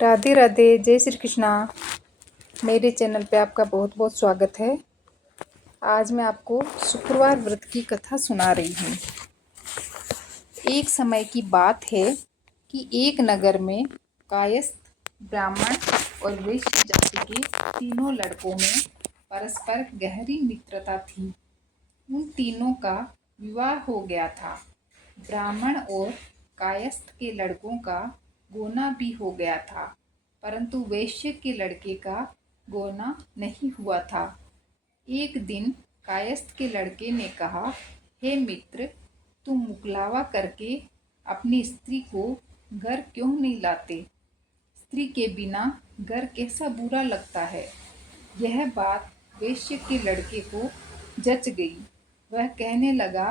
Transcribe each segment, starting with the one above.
राधे राधे, जय श्री कृष्णा। मेरे चैनल पे आपका बहुत बहुत स्वागत है। आज मैं आपको शुक्रवार व्रत की कथा सुना रही हूँ। एक समय की बात है कि एक नगर में कायस्थ, ब्राह्मण और वैश्य जाति के तीनों लड़कों में परस्पर गहरी मित्रता थी। उन तीनों का विवाह हो गया था। ब्राह्मण और कायस्थ के लड़कों का गोना भी हो गया था, परंतु वैश्य के लड़के का गोना नहीं हुआ था। एक दिन कायस्थ के लड़के ने कहा, हे मित्र, तुम मुकलावा करके अपनी स्त्री को घर क्यों नहीं लाते? स्त्री के बिना घर कैसा बुरा लगता है। यह बात वैश्य के लड़के को जच गई। वह कहने लगा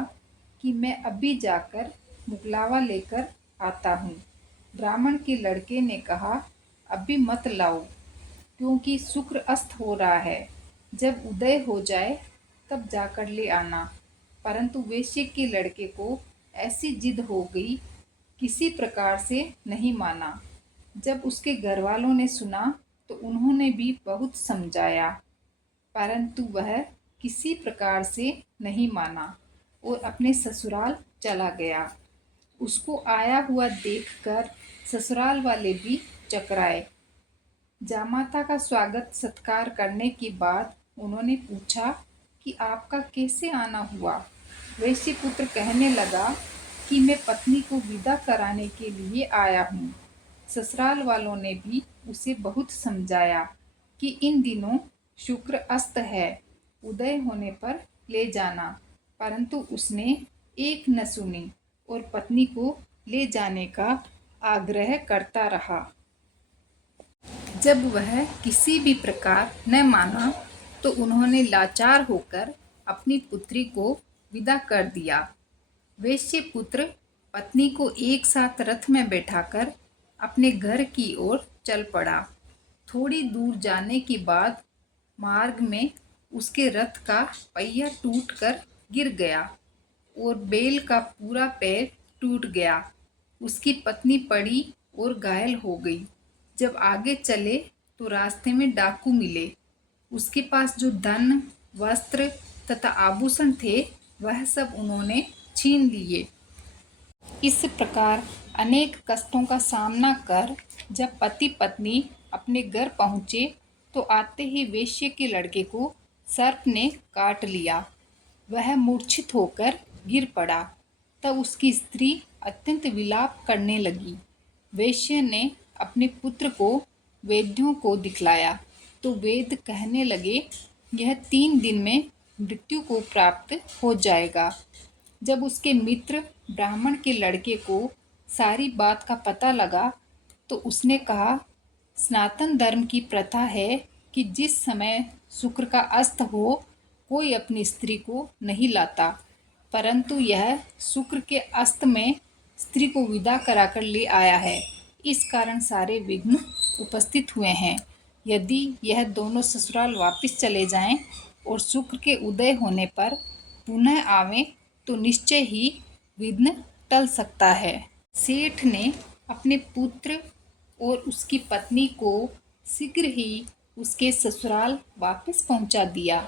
कि मैं अभी जाकर मुकलावा लेकर आता हूँ। ब्राह्मण के लड़के ने कहा, अभी मत लाओ, क्योंकि शुक्र अस्त हो रहा है। जब उदय हो जाए तब जाकर ले आना। परंतु वैश्य के लड़के को ऐसी जिद हो गई, किसी प्रकार से नहीं माना। जब उसके घर वालों ने सुना तो उन्होंने भी बहुत समझाया, परंतु वह किसी प्रकार से नहीं माना और अपने ससुराल चला गया। उसको आया हुआ देखकर ससुराल वाले भी चकराए। जामाता का स्वागत सत्कार करने के बाद उन्होंने पूछा कि आपका कैसे आना हुआ? वैश्य पुत्र कहने लगा कि मैं पत्नी को विदा कराने के लिए आया हूँ। ससुराल वालों ने भी उसे बहुत समझाया कि इन दिनों शुक्र अस्त है, उदय होने पर ले जाना, परंतु उसने एक न सुनी और पत्नी को ले जाने का आग्रह करता रहा। जब वह किसी भी प्रकार न माना तो उन्होंने लाचार होकर अपनी पुत्री को विदा कर दिया। वैश्य पुत्र पत्नी को एक साथ रथ में बैठाकर अपने घर की ओर चल पड़ा। थोड़ी दूर जाने के बाद मार्ग में उसके रथ का पहिया टूटकर गिर गया और बैल का पूरा पैर टूट गया। उसकी पत्नी पड़ी और घायल हो गई। जब आगे चले तो रास्ते में डाकू मिले। उसके पास जो धन, वस्त्र तथा आभूषण थे वह सब उन्होंने छीन लिए। इस प्रकार अनेक कष्टों का सामना कर जब पति पत्नी अपने घर पहुँचे तो आते ही वैश्य के लड़के को सर्प ने काट लिया। वह मूर्छित होकर गिर पड़ा। तब उसकी स्त्री अत्यंत विलाप करने लगी। वैश्य ने अपने पुत्र को वैद्यों को दिखलाया तो वैद्य कहने लगे, यह 3 दिन में मृत्यु को प्राप्त हो जाएगा। जब उसके मित्र ब्राह्मण के लड़के को सारी बात का पता लगा तो उसने कहा, सनातन धर्म की प्रथा है कि जिस समय शुक्र का अस्त हो कोई अपनी स्त्री को नहीं लाता, परंतु यह शुक्र के अस्त में स्त्री को विदा कराकर ले आया है। इस कारण सारे विघ्न उपस्थित हुए हैं। यदि यह दोनों ससुराल वापस चले जाएं और शुक्र के उदय होने पर पुनः आवें तो निश्चय ही विघ्न टल सकता है। सेठ ने अपने पुत्र और उसकी पत्नी को शीघ्र ही उसके ससुराल वापस पहुंचा दिया।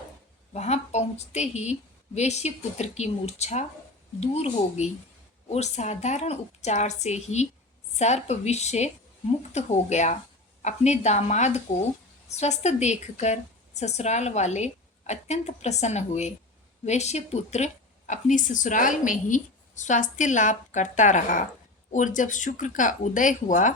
वहां पहुंचते ही वैश्य पुत्र की मूर्छा दूर हो गई और साधारण उपचार से ही सर्प विष से मुक्त हो गया। अपने दामाद को स्वस्थ देखकर ससुराल वाले अत्यंत प्रसन्न हुए। वैश्य पुत्र अपनी ससुराल में ही स्वास्थ्य लाभ करता रहा और जब शुक्र का उदय हुआ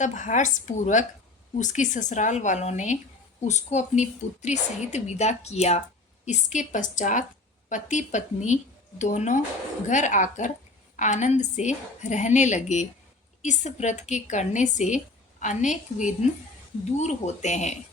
तब हर्षपूर्वक उसकी ससुराल वालों ने उसको अपनी पुत्री सहित विदा किया। इसके पश्चात पति पत्नी दोनों घर आकर आनंद से रहने लगे। इस व्रत के करने से अनेक विघ्न दूर होते हैं।